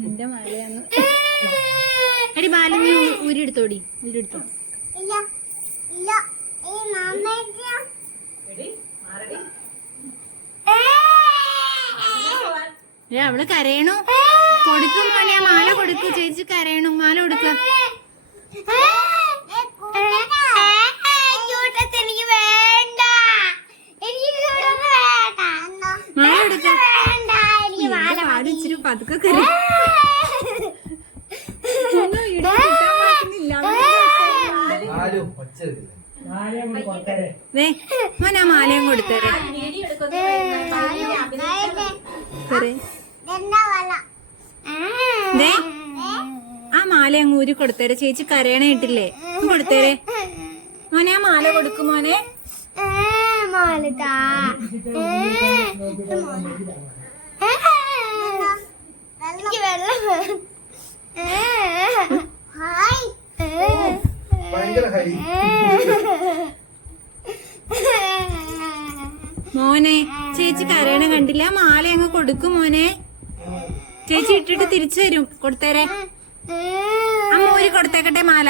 നിന്റെ മാലയാണ്. എടി ബാല നീ ഈ മാമയ്ക്ക് ഏ! അവൾ കരയണു. കൊടുക്കും മോനെ മാല കൊടുക്കു ചേച്ചി കരയണു. മാല കൊടുക്ക. കേൾക്കില്ല. ദേ, മോനെ മാലയും കൊടുത്തേരെ ആ മാല അങ്ങ് ഊരി കൊടുത്തരേ. ചേച്ചി കരയണ ഇട്ടില്ലേ കൊടുത്തേരെ. മോനെ ആ മാല കൊടുക്കും മോനെ. മാലതാ. മോനെ ചേച്ചി കരയണ കണ്ടില്ല. മാല അങ്ങ് കൊടുക്കും മോനെ. ചേച്ചി ഇട്ടിട്ട് തിരിച്ചു വരും കൊടുത്തേരെ. അമ്മ ഊരി കൊടുത്തേക്കട്ടെ മാല.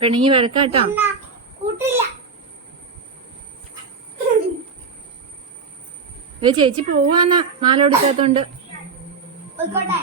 പെണുങ്ങി വഴക്കാട്ടോ. കൂട്ടില്ല. ചേച്ചി പോവാന്ന മാല കൊടുക്കാത്തോണ്ട് പോയിക്കോട്ടെ.